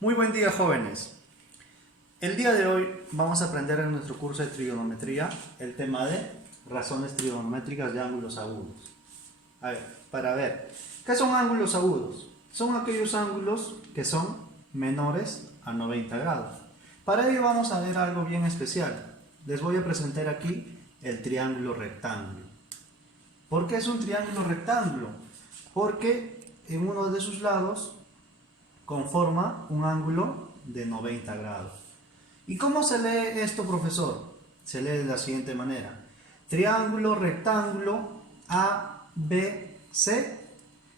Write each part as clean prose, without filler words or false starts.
Muy buen día, jóvenes. El día de hoy vamos a aprender en nuestro curso de trigonometría el tema de razones trigonométricas de ángulos agudos. A ver, para ver, ¿qué son ángulos agudos? Son aquellos ángulos que son menores a 90 grados. Para ello vamos a ver algo bien especial. Les voy a presentar aquí el triángulo rectángulo. ¿Por qué es un triángulo rectángulo? Porque en uno de sus lados conforma un ángulo de 90 grados. ¿Y cómo se lee esto, profesor? Se lee de la siguiente manera: triángulo rectángulo ABC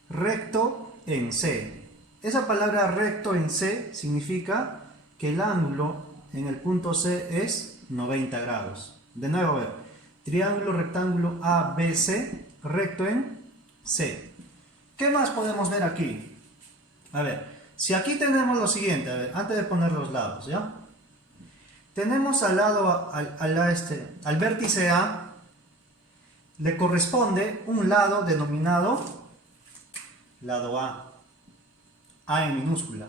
recto en C. Esa palabra recto en C significa que el ángulo en el punto C es 90 grados. De nuevo, a ver, triángulo rectángulo ABC recto en C. ¿Qué más podemos ver aquí? A ver, si aquí tenemos lo siguiente, a ver, antes de poner los lados, ¿ya? Tenemos al lado, al vértice A, le corresponde un lado denominado lado A en minúscula.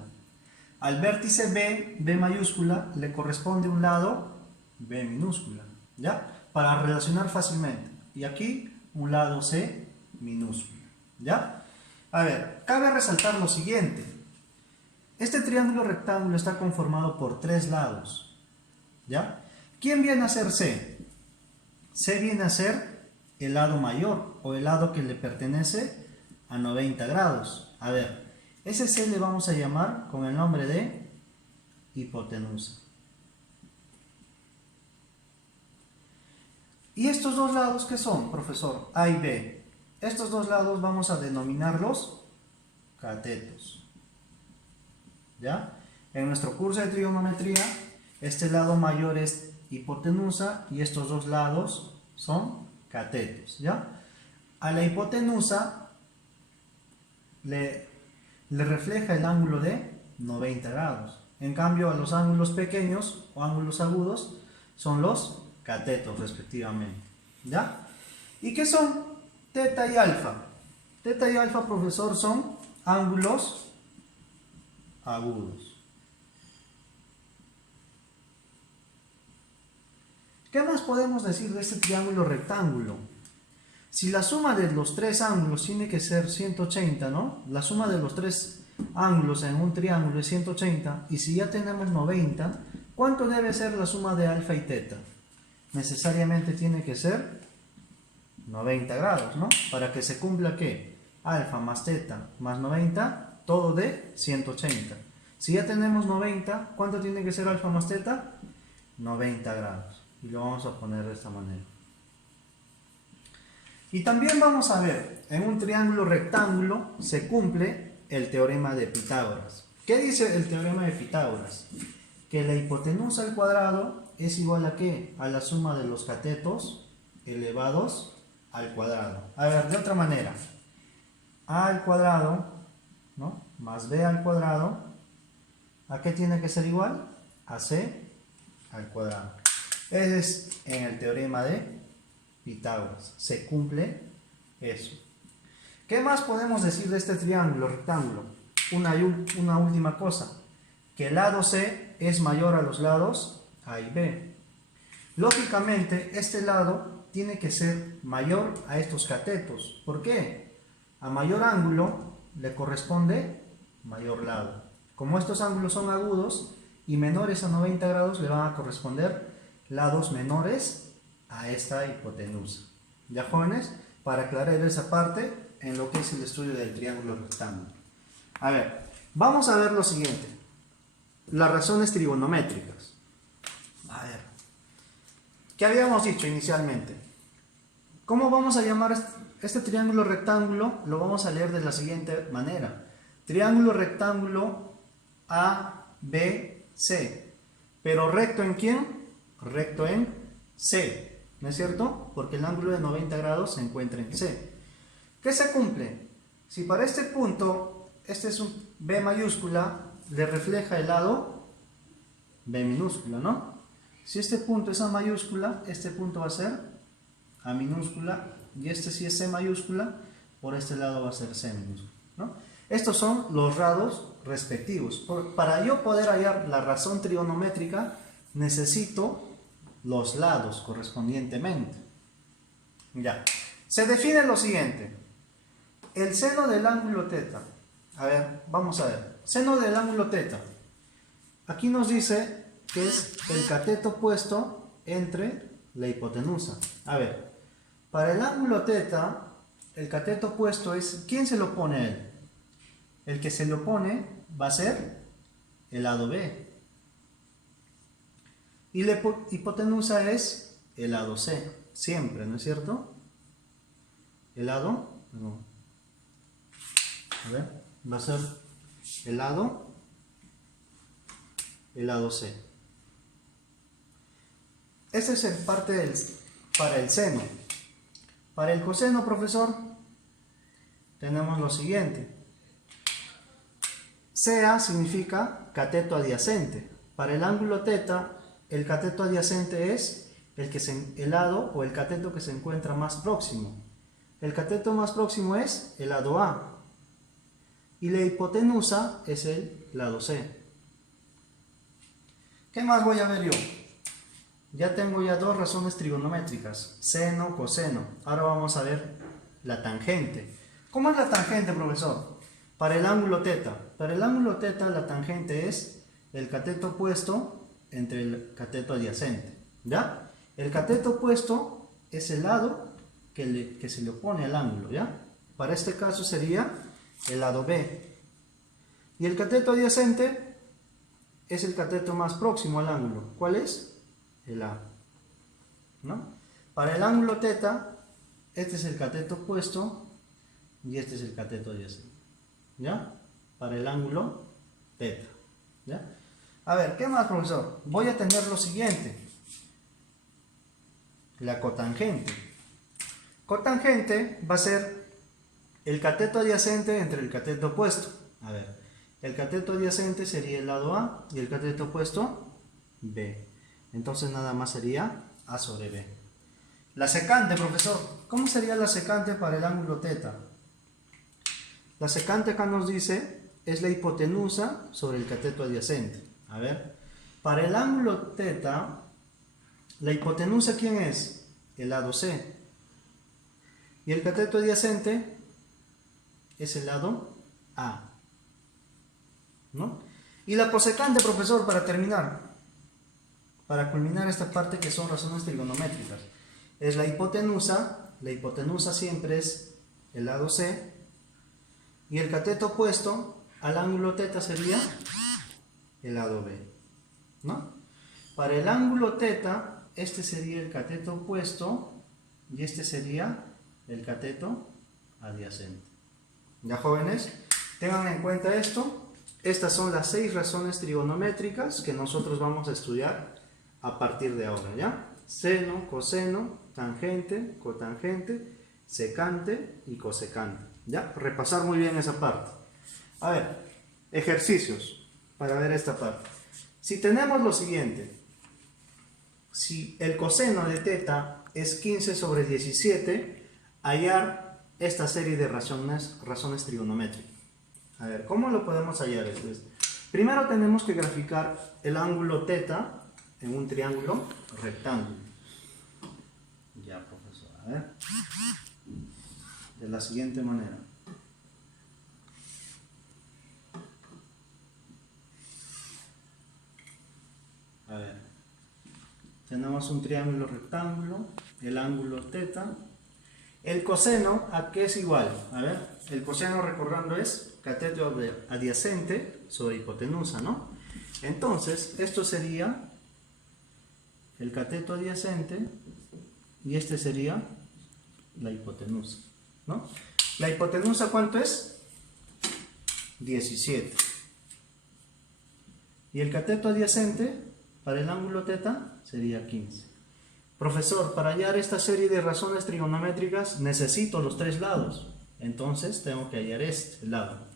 Al vértice B mayúscula, le corresponde un lado B minúscula, ¿ya? Para relacionar fácilmente. Y aquí un lado C minúscula, ¿ya? A ver, cabe resaltar lo siguiente. Este triángulo rectángulo está conformado por tres lados, ¿ya? ¿Quién viene a ser C? C viene a ser el lado mayor o el lado que le pertenece a 90 grados. A ver, ese C le vamos a llamar con el nombre de hipotenusa. ¿Y estos dos lados qué son, profesor? A y B. Estos dos lados vamos a denominarlos catetos. ¿Ya? En nuestro curso de trigonometría, este lado mayor es hipotenusa y estos dos lados son catetos, ¿ya? A la hipotenusa le refleja el ángulo de 90 grados. En cambio, a los ángulos pequeños o ángulos agudos son los catetos respectivamente, ¿ya? ¿Y qué son teta y alfa? Teta y alfa, profesor, son ángulos agudos. ¿Qué más podemos decir de este triángulo rectángulo? Si la suma de los tres ángulos tiene que ser 180, ¿no? La suma de los tres ángulos en un triángulo es 180, y si ya tenemos 90, ¿cuánto debe ser la suma de alfa y teta? Necesariamente tiene que ser 90 grados, ¿no? Para que se cumpla, ¿qué? Alfa más teta más 90, todo de 180. Si ya tenemos 90, ¿cuánto tiene que ser alfa más teta? 90 grados. Y lo vamos a poner de esta manera. Y también vamos a ver, en un triángulo rectángulo se cumple el teorema de Pitágoras. ¿Qué dice el teorema de Pitágoras? Que la hipotenusa al cuadrado es igual a ¿qué? A la suma de los catetos elevados al cuadrado. A ver, de otra manera. A al cuadrado, ¿no? Más B al cuadrado. ¿A qué tiene que ser igual? A C al cuadrado. Ese es en el teorema de Pitágoras. Se cumple eso. ¿Qué más podemos decir de este triángulo rectángulo? Una última cosa. Que el lado C es mayor a los lados A y B. Lógicamente, este lado tiene que ser mayor a estos catetos. ¿Por qué? A mayor ángulo le corresponde mayor lado. Como estos ángulos son agudos y menores a 90 grados, le van a corresponder lados menores a esta hipotenusa. ¿Ya, jóvenes? Para aclarar esa parte en lo que es el estudio del triángulo rectángulo. A ver, vamos a ver lo siguiente. Las razones trigonométricas. A ver, ¿qué habíamos dicho inicialmente? ¿Cómo vamos a llamar este triángulo rectángulo? Lo vamos a leer de la siguiente manera. Triángulo rectángulo ABC. ¿Pero recto en quién? Recto en C. ¿No es cierto? Porque el ángulo de 90 grados se encuentra en C. ¿Qué se cumple? Si para este punto, este es un B mayúscula, le refleja el lado B minúscula, ¿no? Si este punto es A mayúscula, este punto va a ser A minúscula, y este si es C mayúscula, por este lado va a ser C minúscula, ¿no? Estos son los lados respectivos. Para yo poder hallar la razón trigonométrica, necesito los lados correspondientemente. Ya. Se define lo siguiente. El seno del ángulo θ. A ver, vamos a ver. Seno del ángulo θ. Aquí nos dice que es el cateto puesto entre la hipotenusa. A ver, para el ángulo θ, el cateto puesto es... ¿Quién se lo pone a él? El que se lo pone va a ser el lado B. Y la hipotenusa es el lado C. Siempre, ¿no es cierto? El lado... No. A ver, va a ser el lado C. Ese es el parte para el seno. Para el coseno, profesor, tenemos lo siguiente. CA significa cateto adyacente. Para el ángulo θ, el cateto adyacente es el lado o el cateto que se encuentra más próximo. El cateto más próximo es el lado A. Y la hipotenusa es el lado C. ¿Qué más voy a ver yo? Ya tengo dos razones trigonométricas, seno, coseno. Ahora vamos a ver la tangente. ¿Cómo es la tangente, profesor? Para el ángulo θ. Para el ángulo θ la tangente es el cateto puesto entre el cateto adyacente. ¿Ya? El cateto puesto es el lado que se le opone al ángulo. ¿Ya? Para este caso sería el lado B. Y el cateto adyacente es el cateto más próximo al ángulo. ¿Cuál es? El A. ¿No? Para el ángulo θ, este es el cateto opuesto y este es el cateto adyacente. ¿Ya? Para el ángulo θ. ¿Ya? A ver, ¿qué más, profesor? Voy a tener lo siguiente. La cotangente. Cotangente va a ser el cateto adyacente entre el cateto opuesto. A ver, el cateto adyacente sería el lado A y el cateto opuesto B. Entonces nada más sería A sobre B. La secante, profesor. ¿Cómo sería la secante para el ángulo θ? La secante acá nos dice es la hipotenusa sobre el cateto adyacente. A ver, para el ángulo θ, la hipotenusa ¿quién es? El lado C. Y el cateto adyacente es el lado A. ¿No? Y la cosecante, profesor, para terminar, para culminar esta parte que son razones trigonométricas, es la hipotenusa siempre es el lado C, y el cateto opuesto al ángulo θ sería el lado B, ¿no? Para el ángulo θ, este sería el cateto opuesto y este sería el cateto adyacente. ¿Ya, jóvenes? Tengan en cuenta esto. Estas son las 6 razones trigonométricas que nosotros vamos a estudiar a partir de ahora, ¿ya? Seno, coseno, tangente, cotangente, secante y cosecante, ¿ya? Repasar muy bien esa parte. A ver, ejercicios para ver esta parte. Si tenemos lo siguiente, si el coseno de θ es 15 sobre 17, hallar esta serie de razones trigonométricas. A ver, ¿cómo lo podemos hallar esto? Primero tenemos que graficar el ángulo θ en un triángulo rectángulo. Ya, profesor, a ver. De la siguiente manera. A ver. Tenemos un triángulo rectángulo, el ángulo θ. El coseno, ¿a qué es igual? A ver, el coseno, recordando, es cateto adyacente sobre hipotenusa, ¿no? Entonces, esto sería el cateto adyacente y este sería la hipotenusa, ¿no? ¿La hipotenusa cuánto es? 17. Y el cateto adyacente para el ángulo θ sería 15. Profesor, para hallar esta serie de razones trigonométricas necesito los 3 lados. Entonces tengo que hallar este lado.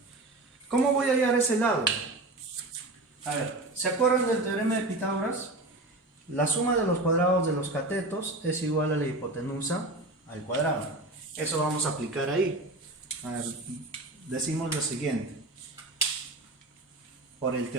¿Cómo voy a hallar ese lado? A ver, ¿se acuerdan del teorema de Pitágoras? La suma de los cuadrados de los catetos es igual a la hipotenusa al cuadrado. Eso vamos a aplicar ahí. A ver, decimos lo siguiente. por el